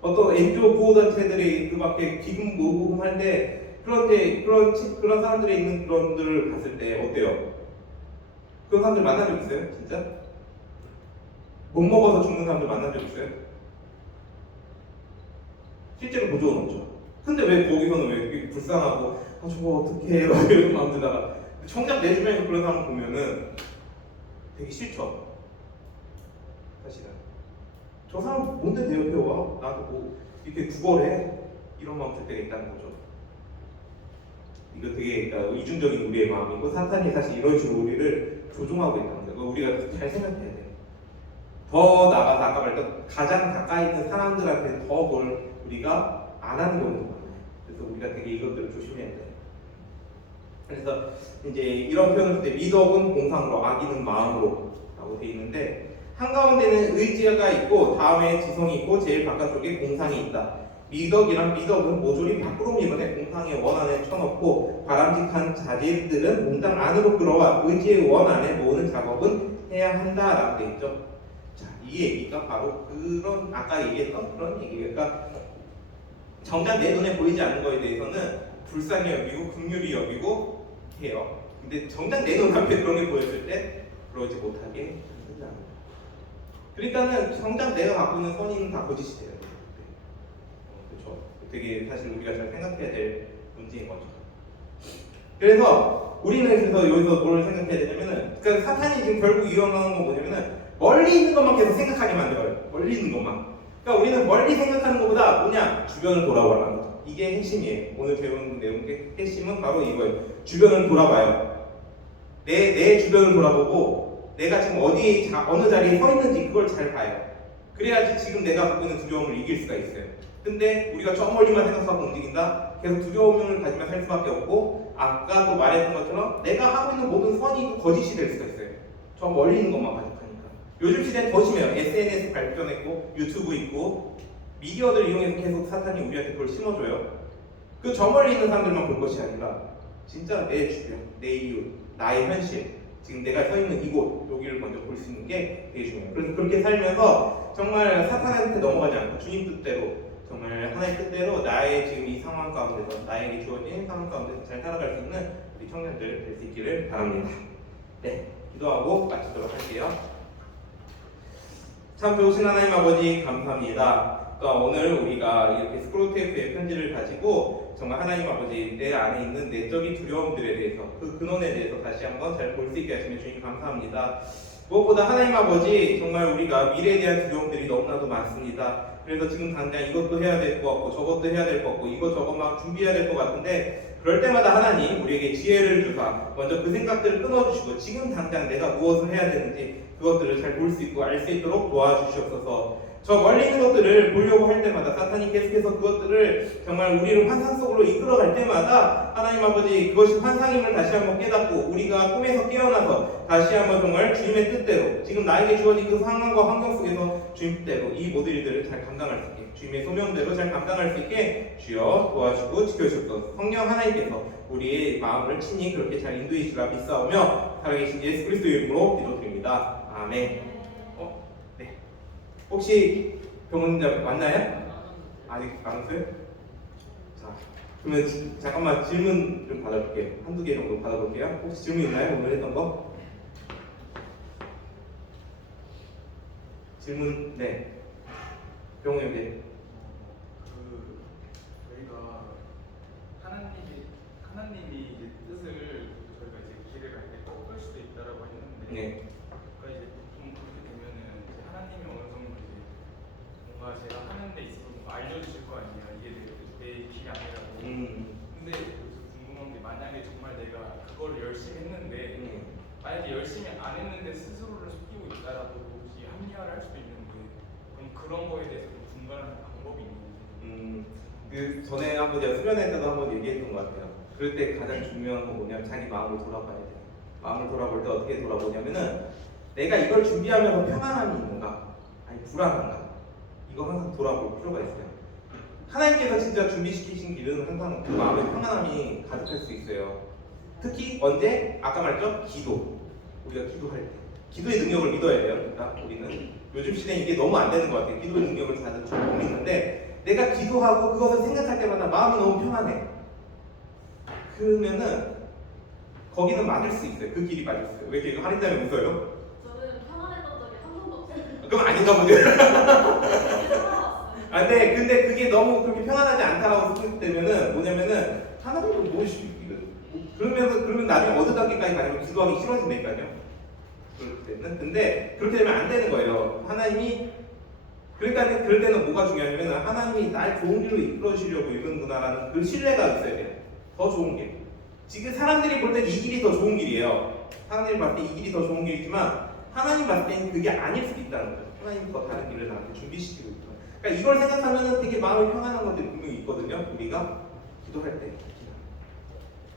어떤 NGO 보호단체들이 그 밖에 기금 모금할 때 그런 사람들이 있는 그런 들을 봤을 때 어때요? 그런 사람들 만난 적 있어요? 진짜? 못 먹어서 죽는 사람들 만난 적 있어요? 실제로 본 적은 없죠. 근데 왜 거기서는 왜 이렇게 불쌍하고 저거 어떡해 막 이런 마음 들다가 정작 내 주변에서 그런 사람 보면은 되게 싫죠. 사실은 저 사람 뭔데 내 옆에 와? 나도 뭐 이렇게 구걸해? 이런 마음 들 때가 있다는 거죠. 이거 되게 그러니까 이중적인 우리의 마음이고 사탄이 사실 이런 식으로 우리를 조종하고 있다는 거예요. 우리가 잘 생각해야 돼요. 더 나아가서 아까 말했던 가장 가까이 있는 사람들한테 더 뭘 우리가 안 하는 경우가 많아요. 그래서 우리가 되게 이것들을 조심해야 돼요. 그래서 이제 이런 표현을 쓸 때 미덕은 공상으로 악의는 마음으로 라고 되어 있는데 한가운데는 의지가 있고 다음에 지성이 있고 제일 바깥쪽에 공상이 있다. 미덕은 모조리 밖으로 밀어내 공상의 원 안에 쳐넣고 바람직한 자질들은 몽땅 안으로 끌어와 의지의 원 안에 모으는 작업은 해야 한다라고 되어 있죠. 자, 이 얘기가 바로 그런 아까 얘기했던 그런 얘기예요. 그러니까 정작 내 눈에 보이지 않는 거에 대해서는 불쌍히 여기고 긍휼히 여기고 해요. 근데 정작 내 눈앞에 그런 게 보였을 때 그러지 못하게 한다. 그러니까는 정작 내가 갖고 있는 선의는 다 거짓이 돼요. 그렇죠? 되게 사실 우리가 잘 생각해야 될 문제인 거죠. 그래서 우리는 그래서 여기서 뭘 생각해야 되냐면은 그러니까 사탄이 지금 결국 이용하는 건 뭐냐면은 멀리 있는 것만 계속 생각하게 만들어요. 멀리 있는 것만. 그러니까 우리는 멀리 생각하는 것보다 뭐냐? 주변을 돌아보라는 거죠. 이게 핵심이에요. 오늘 배우는 내용의 핵심은 바로 이거예요. 주변을 돌아봐요. 내 주변을 돌아보고 내가 지금 어느 자리에 서 있는지 그걸 잘 봐요. 그래야지 지금 내가 갖고 있는 두려움을 이길 수가 있어요. 근데 우리가 저 멀리만 생각하고 움직인다? 계속 두려움을 가지며 살 수밖에 없고 아까 또 말했던 것처럼 내가 하고 있는 모든 선이 또 거짓이 될 수가 있어요. 저 멀리 있는 것만 가득하니까. 요즘 시대는 더 심해요. SNS 발전했고 유튜브 있고 미디어들 이용해서 계속 사탄이 우리한테 그걸 심어줘요. 그 저 멀리 있는 사람들만 볼 것이 아니라 진짜 내 주변, 내 이웃, 나의 현실, 지금 내가 서 있는 이곳 여기를 먼저 볼 수 있는 게 되게 중요해요. 그래서 그렇게 살면서 정말 사탄한테 넘어가지 않고 주님 뜻대로 정말 하나의 뜻대로 나의 지금 이 상황 가운데서 나에게 주어진 상황 가운데서 잘 살아갈 수 있는 우리 청년들 될 수 있기를 바랍니다. 네, 기도하고 마치도록 할게요. 참 좋으신 하나님 아버지 감사합니다. 또 오늘 우리가 이렇게 스크롤테이프의 편지를 가지고 정말 하나님 아버지 내 안에 있는 내적인 두려움들에 대해서 그 근원에 대해서 다시 한번 잘 볼 수 있게 하시면 주님 감사합니다. 무엇보다 하나님 아버지 정말 우리가 미래에 대한 두려움들이 너무나도 많습니다. 그래서 지금 당장 이것도 해야 될 것 같고 저것도 해야 될 것 같고 이것저것 막 준비해야 될 것 같은데 그럴 때마다 하나님 우리에게 지혜를 주사 먼저 그 생각들을 끊어주시고 지금 당장 내가 무엇을 해야 되는지 그것들을 잘 볼 수 있고 알 수 있도록 도와주시옵소서. 저 멀리 있는 것들을 보려고 할 때마다 사탄이 계속해서 그것들을 정말 우리를 환상 속으로 이끌어갈 때마다 하나님 아버지 그것이 환상임을 다시 한번 깨닫고 우리가 꿈에서 깨어나서 다시 한번 정말 주님의 뜻대로 지금 나에게 주어진 그 상황과 환경 속에서 주님 뜻대로 이 모든 일들을 잘 감당할 수 있게 주님의 소명대로 잘 감당할 수 있게 주여 도와주고 지켜주옵소서. 성령 하나님께서 우리의 마음을 친히 그렇게 잘 인도해 주시라 믿사오며 살아계신 예수 그리스도의 이름으로 기도드립니다. 아멘. 혹시 병원자 맞나요? 아직 안 왔어요? 자, 그러면 잠깐만 질문 좀 받아볼게요. 한두 개 정도 받아볼게요. 혹시 질문 있나요? 오늘 했던 거? 질문, 네. 병원님, 저희가 하나님이 이제 뜻을 저희가 이제 길을 갈 때 꺾을 수도 있다라고 했는데, 네. 그러니까 이제 보통 그렇게 되면은 이제 하나님이 어느 정도 이제 뭔가 제가 하는 데 있어서 뭔가 알려주실 거 아니에요. 이게 내 길이 아니라고. 근데 여기서 궁금한 게 만약에 정말 내가 그거를 열심히 했는데 만약에 열심히 안 했는데 스스로를 속이고 있다라도 혹시 합리화를 할 수도 있는데 그럼 그런 거에 대해서 좀 분간하는 방법이 있는지. 그 전에 한번 제가 수련회 때도 한번 얘기했던 것 같아요. 그럴 때 가장 중요한 건 뭐냐면 자기 마음을 돌아봐야 돼요. 마음을 돌아볼 때 어떻게 돌아보냐면은 내가 이걸 준비하면서 평안함이 있는가? 아니 불안한가? 이거 항상 돌아볼 필요가 있어요. 하나님께서 진짜 준비시키신 길은 항상 그 마음의 평안함이 가득할 수 있어요. 특히 언제? 아까 말했죠? 기도. 우리가 기도할 때. 기도의 능력을 믿어야 돼요. 그러니까 우리는 요즘 시대에 이게 너무 안 되는 것 같아요. 기도의 능력을 다들 좀 믿는데 내가 기도하고 그것을 생각할 때마다 마음이 너무 평안해. 그러면은 거기는 맞을 수 있어요. 그 길이 맞을 수 있어요. 왜 이렇게 할인자면 웃어요? 저는 평안했던 적이 한 번도 없어요. 그럼 아닌가 보네요. 살아왔어요. 아, 네, 근데 그게 너무 그렇게 편안하지 않다라고 생각되면은 뭐냐면은 하나님은 그러면 나중에 어느 단계까지 가냐면 기도하기 싫어진다니까요. 그럴 때는 근데 그렇게 되면 안 되는 거예요. 하나님이 그러니까 그럴 때는 뭐가 중요하냐면 하나님이 날 좋은 길로 이끌어 주시려고 이러는구나라는 그 신뢰가 있어야 돼요. 더 좋은 길. 지금 사람들이 볼 땐 이 길이 더 좋은 길이에요. 사람들이 봤을 때 이 길이 더 좋은 길이지만 하나님 봤을 때는 그게 아닐 수도 있다는 거예요. 하나님이 더 다른 길을 나한테 준비시키고 있다. 그러니까 이걸 생각하면 되게 마음이 평안한 것들이 분명히 있거든요. 우리가 기도할 때.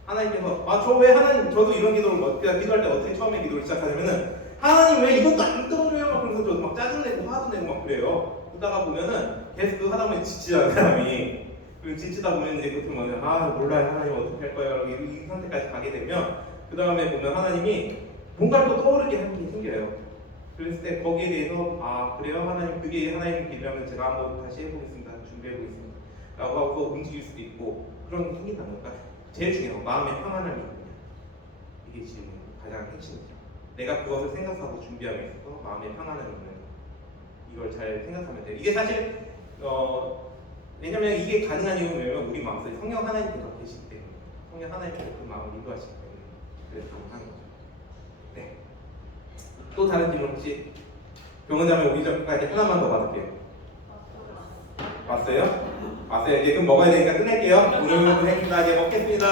하나님께서 저 왜 하나님 저도 이런 기도를 기도할 때 어떻게 처음에 기도를 시작하냐면은 하나님 왜 이것도 안 들어줘요? 막 그러면서 저도 막 짜증내고 화도 내고 막 그래요. 그러다가 보면은 계속 그 하다 보면 지치잖아요 사람이. 그리고 지치다 보면 이제 그때 보면 몰라요 하나님 어떻게 할 거예요? 이 상태까지 가게 되면 그 다음에 보면 하나님이 뭔가를 또 떠오르게 하는 게 생겨요. 그랬을 때 거기에 대해서 그래요 하나님 그게 하나님 길이라면 제가 한번 다시 해보겠습니다. 준비해보겠습니다. 라고 하고 움직일 수도 있고 그런 게 생긴다는 거니까 제일 중요한 건 마음의 평안함이 있느냐. 이게 지금 가장 핵심이죠. 내가 그것을 생각하고 준비하고 있어서 마음의 평안함이 있느냐. 이걸 잘 생각하면 돼요. 이게 사실 왜냐면 이게 가능한 이유는 뭐냐면 우리 마음속에 성령 하나님께서 계시기 때문에 성령 하나님께서 그 마음을 인도하시기 때문에 그래서 가능한 거죠. 네. 또 다른 질문 혹시 병원자면 오기 전까지 하나만 더 받을게요. 왔어요? 왔어요. 이제 그럼 먹어야 되니까 끝낼게요. 오늘도 행복하게 먹겠습니다.